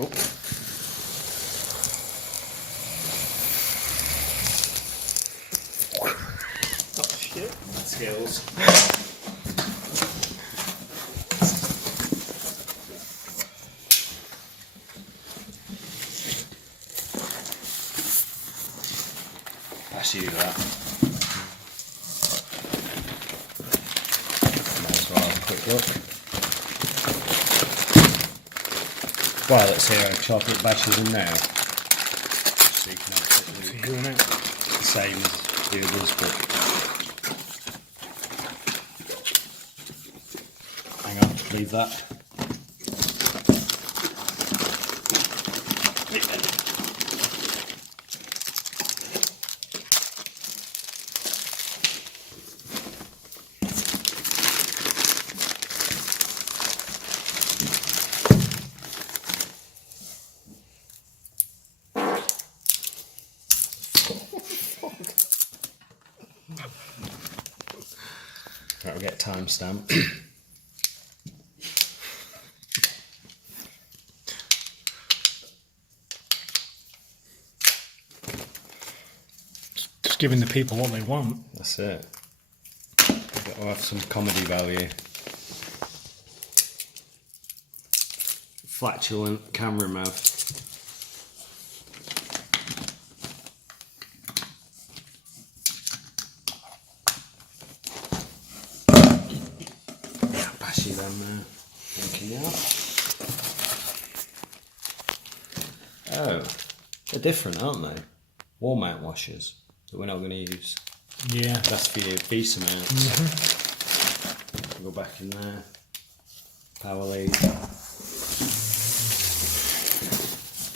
Oh. Oh shit. Skills. Pass you that. Might as well have a quick look. Well, let's hear how chocolate bashes in now. So you can have a quick look. The same as the others, but hang on, leave that. Right, we'll get timestamp. Just giving the people what they want. That's it. We'll have some comedy value. Flatulent camera mouth. Yeah, pass you them there. Thank you. Oh, they're different, aren't they? Wall mount washers that we're not going to use. Yeah. That's for your VESA mounts. Go back in there. Power lead.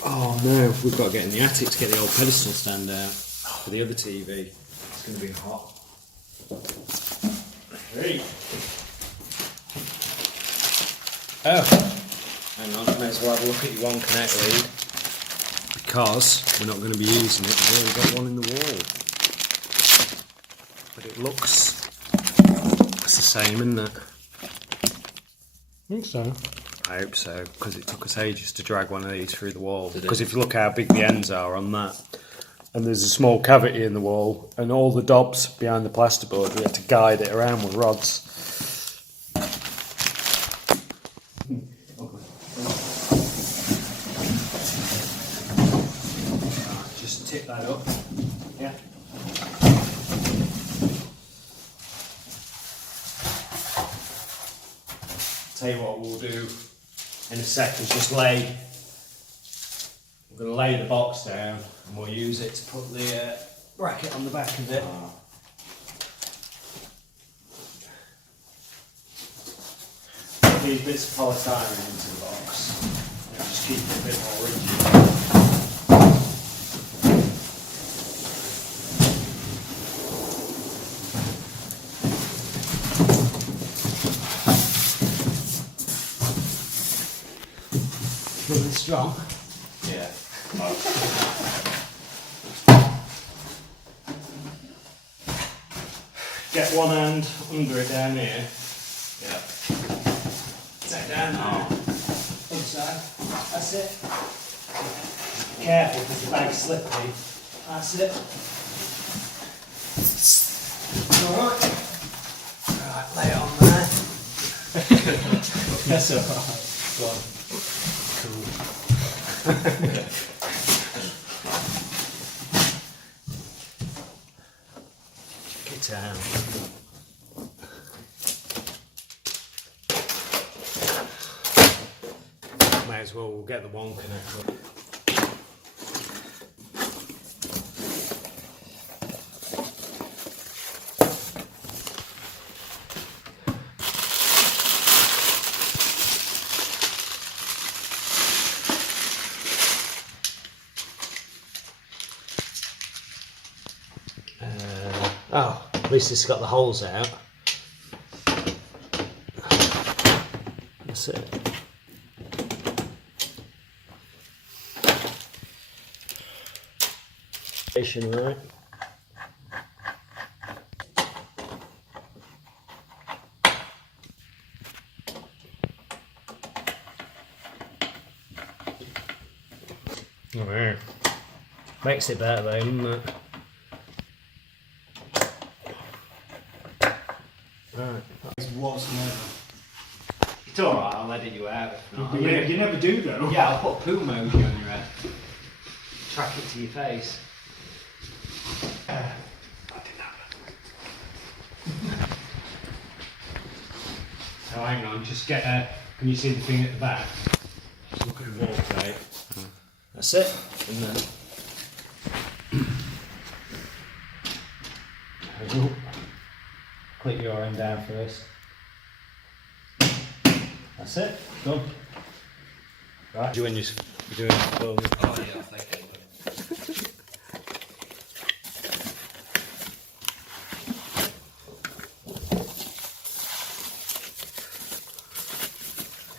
Oh no, we've got to get in the attic to get the old pedestal stand out for the other TV. It's going to be hot. Hey. Oh, hang on, may as well have a look at your oneconnect lead. Because we're not going to be using it, we've already got one in the wall. But it looks, it's the same, isn't it? I think so. I hope so, because it took us ages to drag one of these through the wall. Because if you look how big the ends are on that, and there's a small cavity in the wall, and all the dobs behind the plasterboard, we had to guide it around with rods. Just tip that up. Yeah. Tell you what we'll do in a sec is just we're going to lay the box down and we'll use it to put the bracket on the back of it. Put these bits of polystyrene into the box and just keep it a bit more rigid. Really strong. Yeah. Get one hand under it down here. Yeah. Take it down now. Other side. That's it. Careful because the bag's slippery. That's it. Alright. Alright, lay it on there. That's alright. Go on. Get down. May as well, we'll get the one connector. Oh, at least it's got the holes out. That's it. Right. Oh, yeah. Makes it better though, doesn't it? Right. It's what's never. It's alright, I'll edit you out. If not. You never do though. Yeah, I'll put poo emoji on your head. Track it to your face. So hang on, just get a. Can you see the thing at the back? Just look at the wall plate. That's it. And then. Click your end down first. That's it. Done. Right. When you're doing it. Oh yeah, I think it will.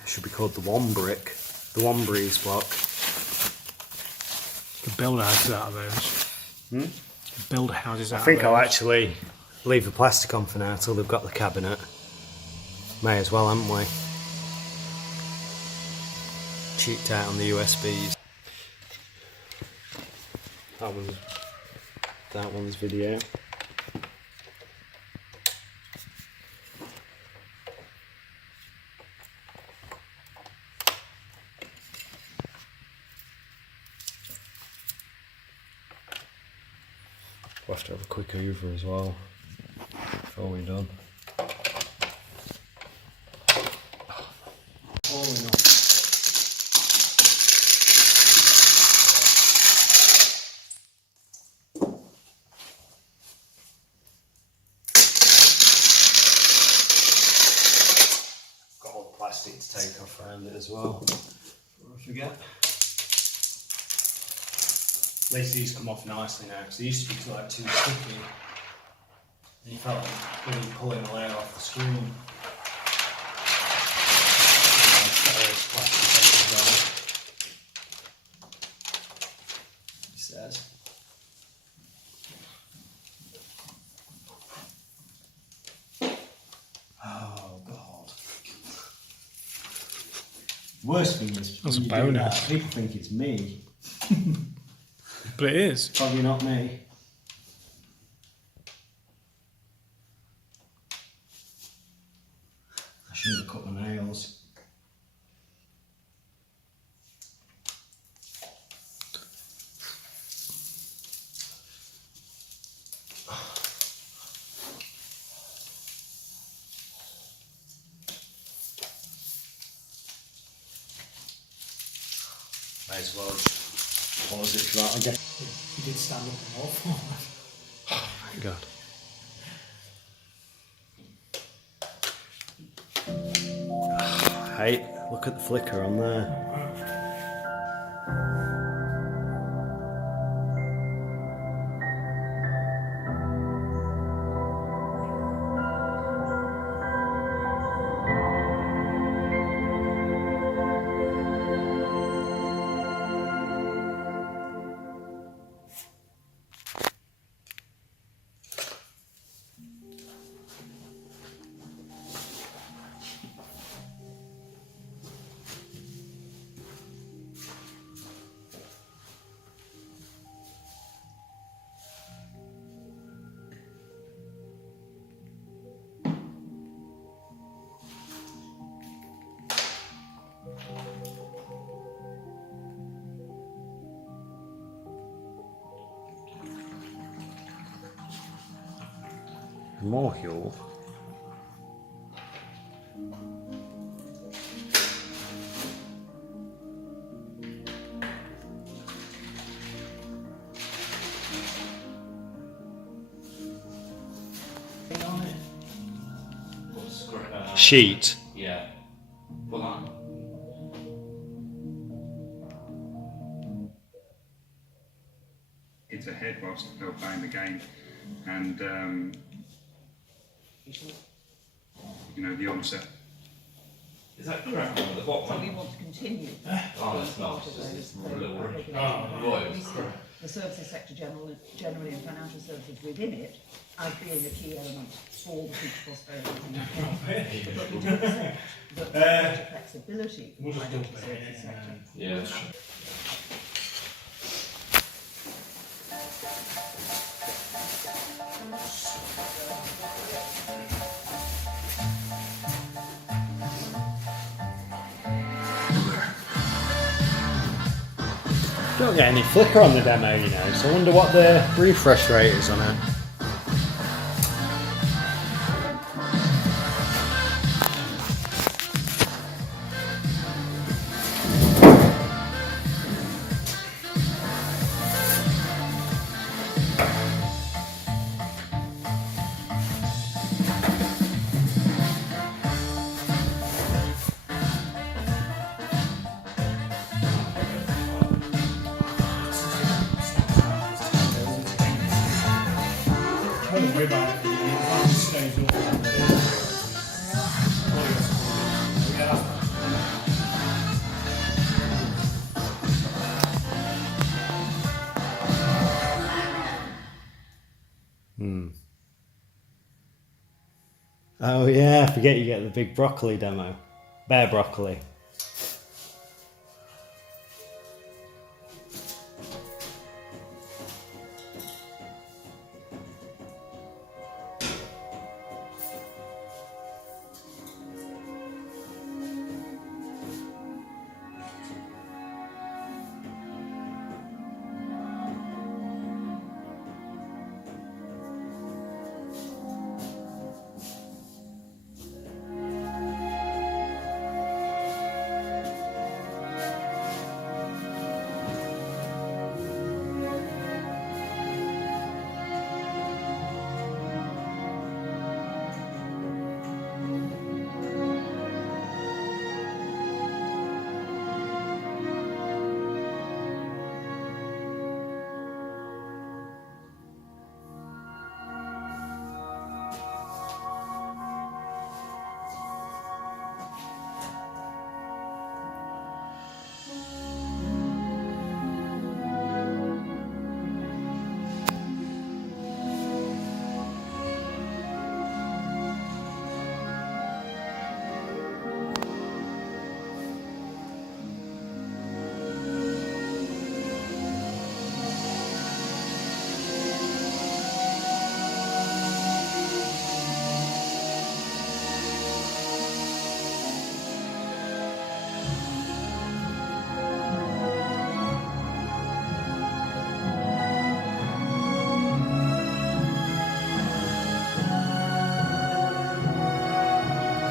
Should be called the one brick, the one breeze block. You could build houses out of those. Build houses out I think of I'll those. actually leave the plastic on for now till they've got the cabinet. May as well, haven't we? Cheaped out on the USBs. That one's video. We'll have to have a quick hoover as well before we're done. All in all. Got all the plastic to take off around it as well, before I forget. At least these come off nicely now, because they used to be like too sticky. And you felt like really pulling a layer off the screen. He says. Oh God. Worst thing is That's a when you do bonus. that, people think it's me. But it is. Probably not me. I should have cut my nails. May as well just pause it for that, I guess. You did stand up and walk forward. Thank God. Hey, look at the flicker on there. More fuel. Sheet. Yeah. Pull on. Hit ahead whilst they were playing the game, and you know, the onset. Is that correct on the bottom? So we want to continue. Oh, it's not. It's a little right. The services sector generally and financial services within it as being a key element for the future prosperity of the UK. But we do accept that there's flexibility for the financial services sector. Yeah. Don't get any flicker on the demo, you know, so I wonder what the refresh rate is on it. Don't worry about it. It just stays up. Yeah. Oh yeah, I forget you get the big broccoli demo. Bear broccoli.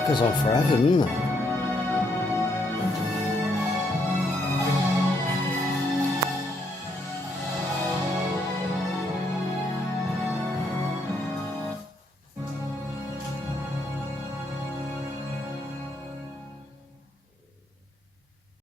Goes on forever, doesn't it?